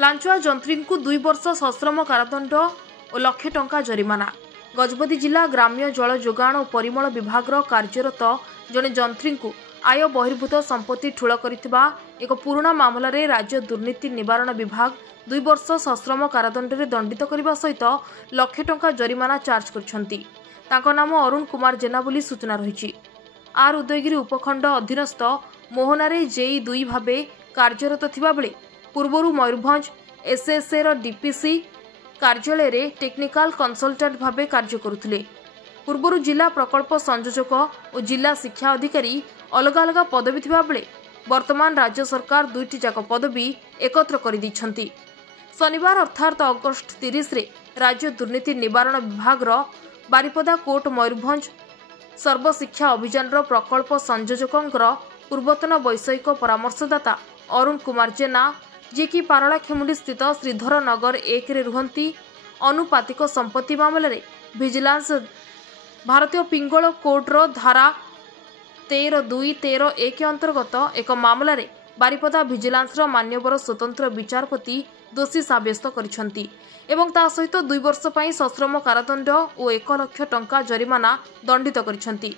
लांचुआ जंत्री को 2 वर्ष सश्रम कारादंड और लाख टंका जरिमाना। गजपति जिला ग्राम्य जल जोगाण और परिमल विभाग कार्यरत जड़े जंत्री को आय बहिर्भूत संपत्ति ठूल करथिबा एक पुराना मामला रे राज्य दुर्नीति निवारण विभाग 2 वर्ष सश्रम कारादंड रे दंडित करने सहित लाख टंका जरिमाना चार्ज करछंती। ताको नाम अरुण कुमार जेना बोली सूचना रही। आर उदयगिरी उपखंड अधीनस्थ मोहनारे जेई 2 भावे कार्यरत थिबा बेले पूर्वरु मयूरभंज एसएसए रो डीपीसी कार्यालय रे टेक्निकल कंसल्टेंट भावे कार्य करुथिले। पूर्वरु जिला प्रकल्प संयोजक और जिला शिक्षा अधिकारी अलग अलग पदवी थिबा बेले वर्तमान राज्य सरकार 2टी जाक पदवी एकत्र कर दैछंती। शनिवार अर्थात अगस्त 30 रे राज्य दुर्नीति निवारण विभाग रो बारिपदा कोर्ट मयूरभंज सर्वशिक्षा अभियान रो प्रकल्प संयोजकंकर पूर्वतन वैषयिक परामर्शदाता अरुण कुमार जेना जे कि पारलाखेमुंडी स्थित श्रीधर नगर 1 रे रुहंती अनुपातिक संपत्ति मामला रे विजिलेंस भारतीय पिंगल कोर्ट रो धारा 13(2)(13)(1) अंतर्गत एक मामला रे बारिपदा विजिलेंस रो मान्यवर स्वतंत्र विचारपति दोषी साब्यस्त करिसंती एवं ता सहित 2 वर्ष पई सश्रम कारादंड और 1 लाख टंका जरिमाना दंडित करिसंती।